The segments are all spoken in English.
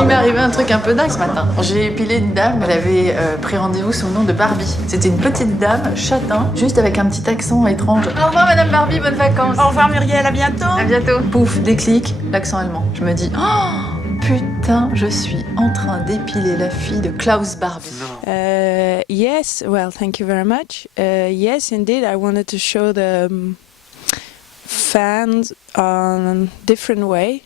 Il m'est arrivé un truc un peu dingue ce matin. J'ai épilé une dame, elle avait pris rendez-vous sous le nom de Barbie. C'était une petite dame, châtain, juste avec un petit accent étrange. Au revoir Madame Barbie, bonnes vacances. Au revoir Muriel, à bientôt. À bientôt. Pouf, déclic, l'accent allemand. Je me dis, oh putain, je suis en train d'épiler la fille de Klaus Barbie. Yes, well, thank you very much. Yes, indeed, I wanted to show the fans on a different way.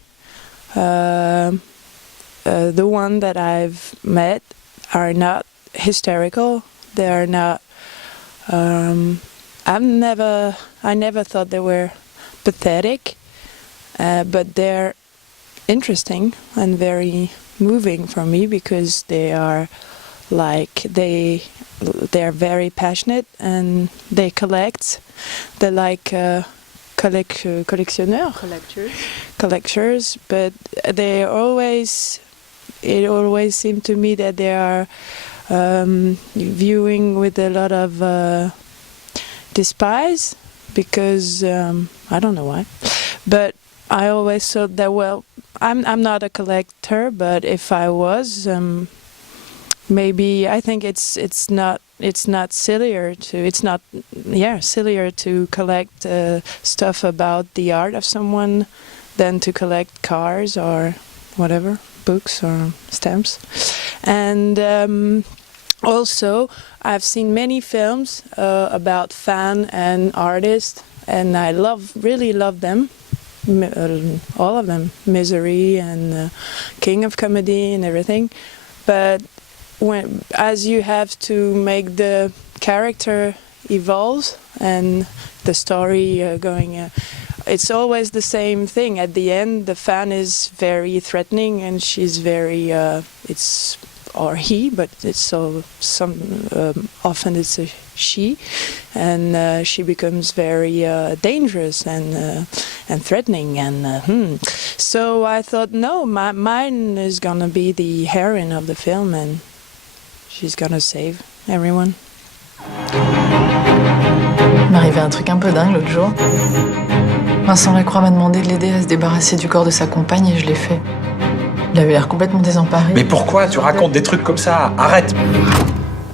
The one that I've met are not hysterical. They are not. I never thought they were pathetic, but they're interesting and very moving for me because they are they're very passionate and they collect. They're like collectors, but it always seemed to me that they are viewing with a lot of despise because I don't know why, but I always thought that, well, I'm not a collector, but if I was, maybe I think it's not sillier to collect stuff about the art of someone than to collect cars or whatever, books or stamps. And also I've seen many films about fan and artists, and I really love them. All of them, Misery and King of Comedy and everything, but as you have to make the character evolve and the story going, it's always the same thing. At the end, the fan is very threatening, and she's very or he, but it's so often it's a she, and she becomes very dangerous and threatening, and so I thought, no, mine is gonna be the heroine of the film, and she's gonna save everyone. Il m'est arrivé un truc un peu dingue l'autre jour. Vincent Lacroix m'a demandé de l'aider à se débarrasser du corps de sa compagne et je l'ai fait. Il avait l'air complètement désemparé. Mais pourquoi tu racontes des trucs comme ça? Arrête!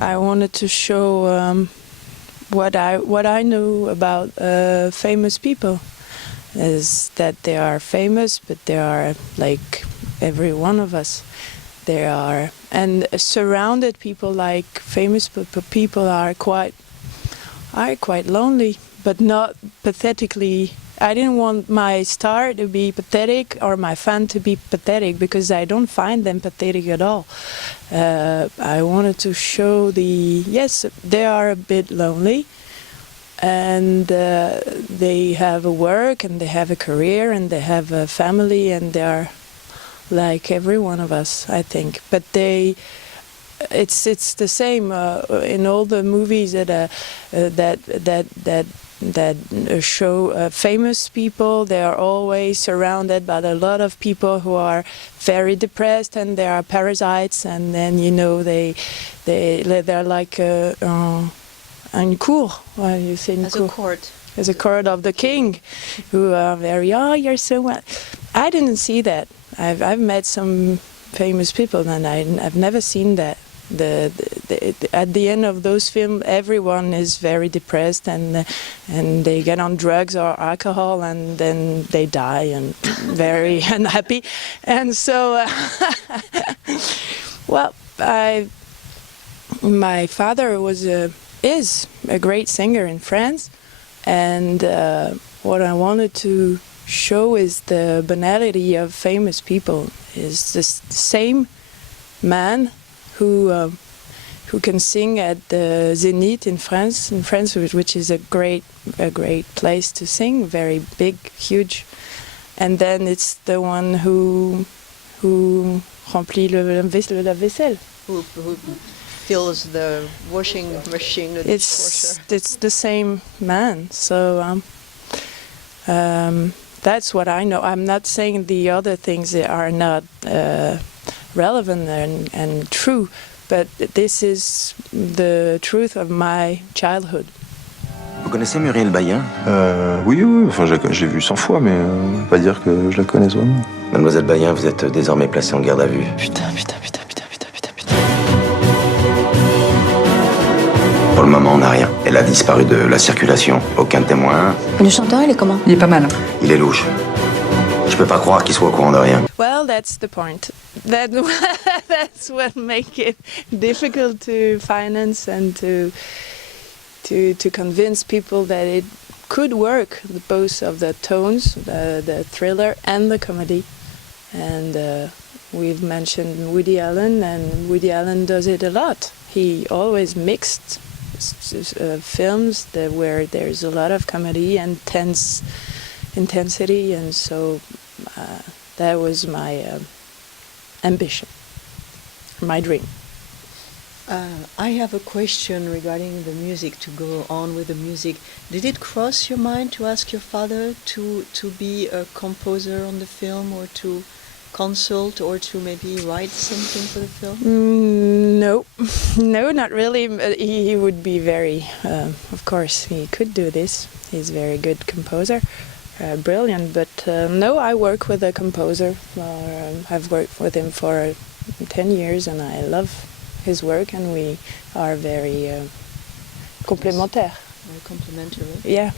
I wanted to show what I know about famous people is that they are famous, but they are like every one of us. They are, and surrounded people like famous people are quite lonely, but not pathetically. I didn't want my star to be pathetic or my fan to be pathetic because I don't find them pathetic at all. I wanted to show yes, they are a bit lonely, and they have a work and they have a career and they have a family and they are like every one of us, I think. But it's the same in all the movies that show famous people. They are always surrounded by a lot of people who are very depressed and they are parasites, and then they're like une cour. What do you say? As a court. As a court of the king, who are very, you're so well. I didn't see that. I've met some famous people and I've never seen that. At the end of those films, everyone is very depressed and they get on drugs or alcohol and then they die and very unhappy. And so, well, my father is a great singer in France, and what I wanted to show is the banality of famous people. Is the same man who can sing at the Zénith in France, which is a great place to sing, very big, huge. And then it's the one who remplit la vaisselle. Who fills the washing machine. It's the same man. So that's what I know. I'm not saying the other things that are not relevant and true, but this is the truth of my childhood. Vous connaissez Muriel Bayen? Oui, enfin, j'ai vu 100 fois, mais pas dire que je la connaisse vraiment. Mademoiselle Bayen, vous êtes désormais placée en garde à vue. Putain, putain, putain, putain, putain, putain, putain. Pour le moment, on n'a rien. Elle a disparu de la circulation. Aucun témoin. Le chanteur, il est comment? Il est pas mal. Il est louche. Je peux pas croire qu'il soit au courant de rien. Well, that's the point. That's what makes it difficult to finance and to convince people that it could work, both of the tones, the thriller and the comedy. And we've mentioned Woody Allen, and Woody Allen does it a lot. He always mixed films where there's a lot of comedy and tense intensity, and so that was my ambition, my dream. I have a question regarding the music, to go on with the music. Did it cross your mind to ask your father to be a composer on the film, or to consult, or to maybe write something for the film? No, no, not really. He would be very, of course, he could do this. He's a very good composer, brilliant. But no, I work with a composer. I've worked with him for 10 years, and I love his work, and we are very complémentaires. Very complementary. Yeah.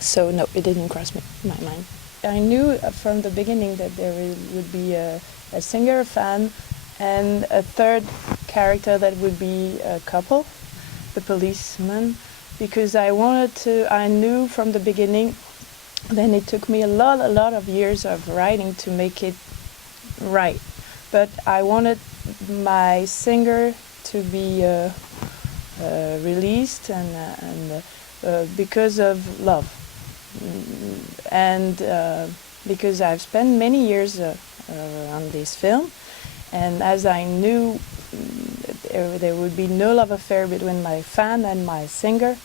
So no, it didn't cross my mind. I knew from the beginning that there would be a singer, a fan, and a third character that would be a couple, the policeman, because I knew from the beginning. Then it took me a lot of years of writing to make it right. But I wanted my singer to be released, and because of love, and because I've spent many years on this film, and as I knew there would be no love affair between my fan and my singer,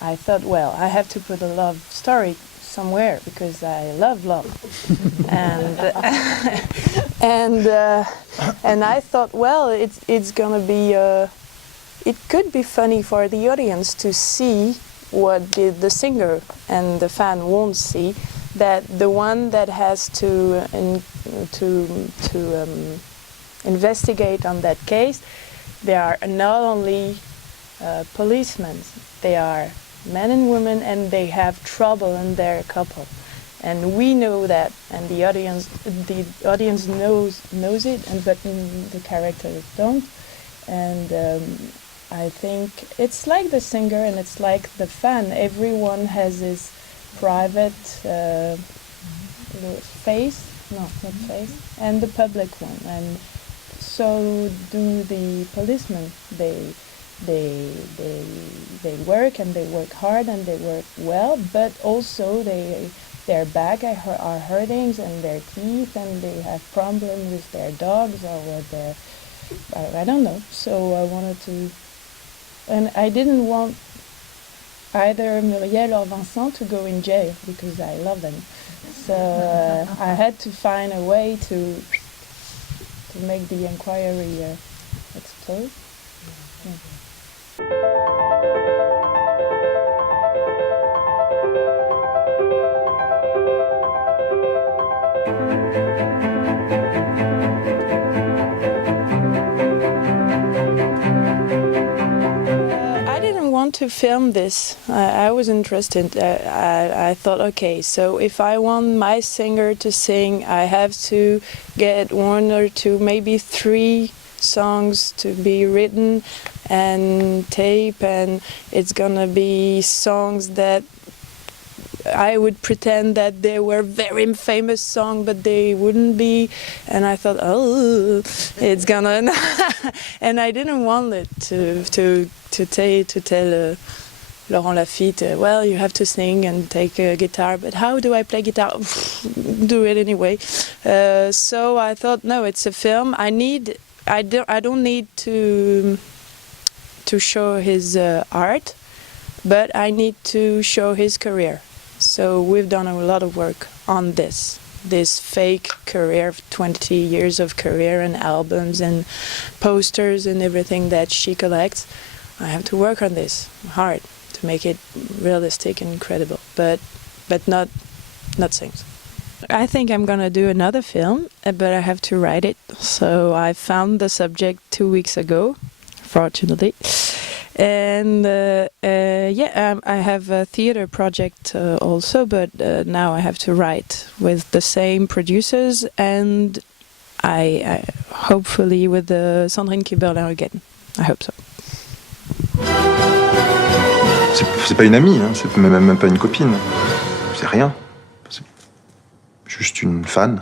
I thought, well, I have to put a love story somewhere, because I love love. And I thought, well, it's gonna be it could be funny for the audience to see what the singer and the fan won't see, that the one that has to investigate on that case, they are not only policemen, they are men and women, and they have trouble in their couple, and we know that, and the audience knows it, but the characters don't. And I think it's like the singer and it's like the fan. Everyone has his private face, not face, and the public one, and so do the policemen. They work, and they work hard, and they work well, but also their back are hurting, and their teeth, and they have problems with their dogs or with their, I don't know. So I wanted to, and I didn't want either Muriel or Vincent to go in jail, because I love them. So I had to find a way to make the inquiry explode. Yeah. I didn't want to film this. I was interested. I thought, okay, so if I want my singer to sing, I have to get 1 or 2, maybe 3 songs to be written and tape, and it's gonna be songs that I would pretend that they were very famous songs, but they wouldn't be. And I thought, oh, it's gonna, and I didn't want it to tell Laurent Lafitte, well, you have to sing and take a guitar, but how do I play guitar? Do it anyway. So I thought, no, it's a film. I don't need to show his art, but I need to show his career. So we've done a lot of work on this fake career, 20 years of career and albums and posters and everything that she collects. I have to work on this hard to make it realistic and credible, but not things. I think I'm gonna do another film, but I have to write it. So I found the subject 2 weeks ago, fortunately. And I have a theater project also, but now I have to write with the same producers and I hopefully with Sandrine Kiberlin again. I hope so. C'est pas une amie, hein, c'est même pas une copine. C'est rien. C'est juste une fan.